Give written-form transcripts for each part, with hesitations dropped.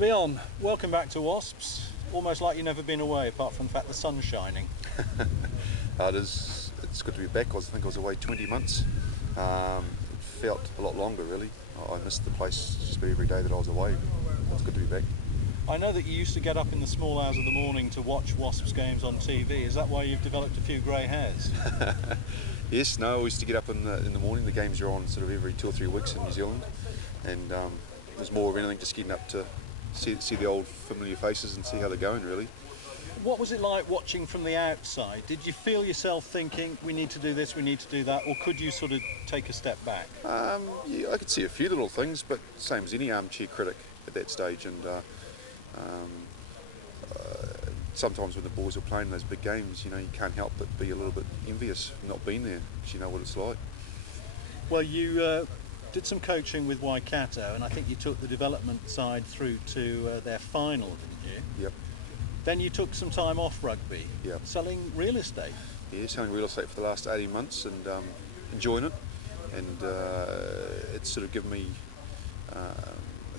Leon, welcome back to Wasps. Almost like you've never been away, apart from the fact the sun's shining. It's good to be back. I think I was away 20 months. It felt a lot longer, really. I missed the place just about every day that I was away. It's good to be back. I know that you used to get up in the small hours of the morning to watch Wasps games on TV. Is that why you've developed a few grey hairs? Yes, no, I used to get up in the morning. The games are on sort of every 2 or 3 weeks in New Zealand, and it was more of anything just getting up to see the old familiar faces and see how they're going, really. What was it like watching from the outside? Did you feel yourself thinking, we need to do this, we need to do that, or could you sort of take a step back? Yeah, I could see a few little things, but same as any armchair critic at that stage. And sometimes when the boys are playing those big games, you can't help but be a little bit envious of not being there, because you know what it's like. Well, you did some coaching with Waikato, and I think you took the development side through to their final, didn't you? Yep. Then you took some time off rugby, Yep. selling real estate. Yeah, selling real estate for the last 18 months and enjoying it. And it's sort of given me a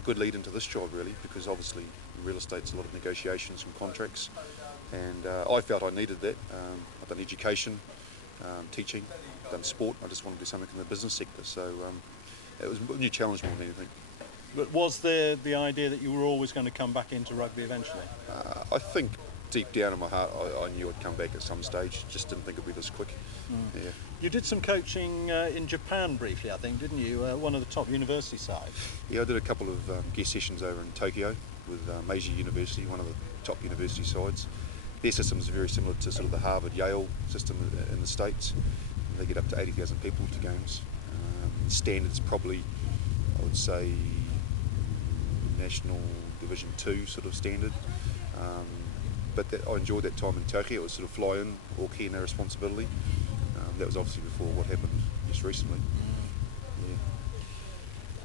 good lead into this job, really, because obviously real estate's a lot of negotiations and contracts, and I felt I needed that. I've done education, teaching, done sport. I just wanted to do something in the business sector, so it was a new challenge more than anything. But was there the idea that you were always going to come back into rugby eventually? I think deep down in my heart I knew I'd come back at some stage, just didn't think it'd be this quick. Yeah. You did some coaching in Japan briefly, I think, didn't you? One of the top university sides. Yeah, I did a couple of guest sessions over in Tokyo with Meiji University, one of the top university sides. Their system is very similar to sort of the Harvard-Yale system in the States. They get up to 80,000 people to games. Standards probably, I would say, National Division 2 sort of standard. But I enjoyed that time in Tokyo. It was sort of fly in, all care and no responsibility. That was obviously before what happened just recently.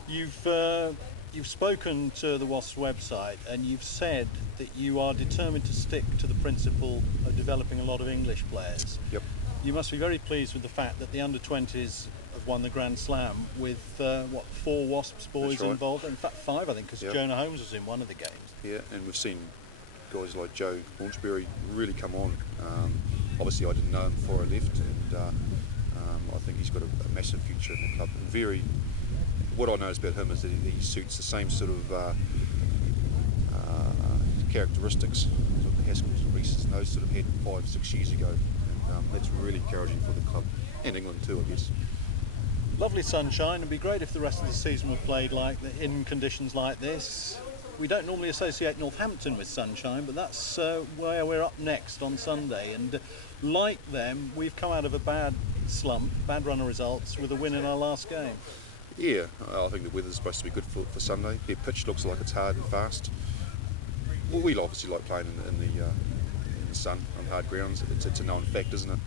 Yeah. You've spoken to the Wasps website, and you've said that you are determined to stick to the principle of developing a lot of English players. Yep. You must be very pleased with the fact that the under-20s have won the Grand Slam with 4 Wasps boys right. involved. In fact, 5, I think, because Yep. Jonah Holmes was in one of the games. Yeah, and we've seen guys like Joe Hornsberry really come on. Obviously, I didn't know him before I left, and I think he's got a massive future in the club. And what I notice about him is that he suits the same sort of characteristics that the Haskins and Reeses and those sort of had 5-6 years ago. And that's really encouraging for the club and England too, I guess. Lovely sunshine. It'd be great if the rest of the season were played in conditions like this. We don't normally associate Northampton with sunshine, but that's where we're up next on Sunday. And like them, we've come out of a bad slump, bad run of results, with a win in our last game. Yeah, I think the weather's supposed to be good for Sunday. Their pitch looks like it's hard and fast. Well, we obviously like playing in the sun on hard grounds. It's a known fact, isn't it?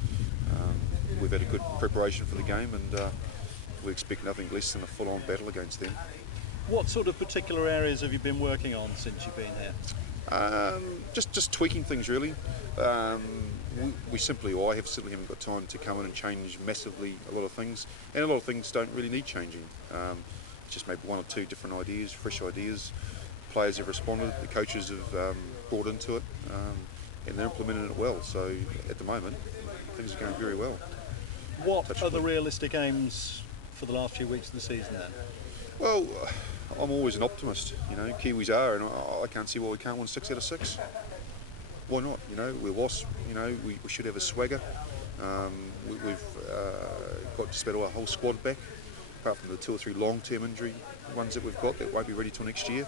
We've had a good preparation for the game, and we expect nothing less than a full-on battle against them. What sort of particular areas have you been working on since you've been here? Just tweaking things, really. I simply haven't got time to come in and change massively a lot of things, and a lot of things don't really need changing. Just maybe 1 or 2 different ideas, fresh ideas. Players have responded, the coaches have brought into it, and they're implementing it well. So at the moment, things are going very well. What are the realistic aims for the last few weeks of the season then? Well, I'm always an optimist. Kiwis are, and I can't see why we can't win 6 out of 6. Why not? We're Wasps. We should have a swagger. We've got just about our whole squad back, apart from the 2 or 3 long-term injury ones that we've got that won't be ready till next year.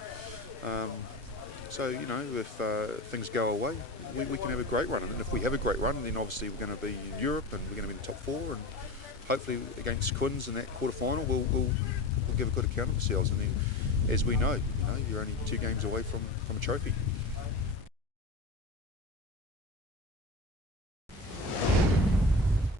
So if things go our way, we can have a great run. And if we have a great run, then obviously we're going to be in Europe and we're going to be in the top 4, and hopefully against Quins in that quarter-final we'll give a good account of ourselves. And then, as we know, you're only 2 games away from a trophy.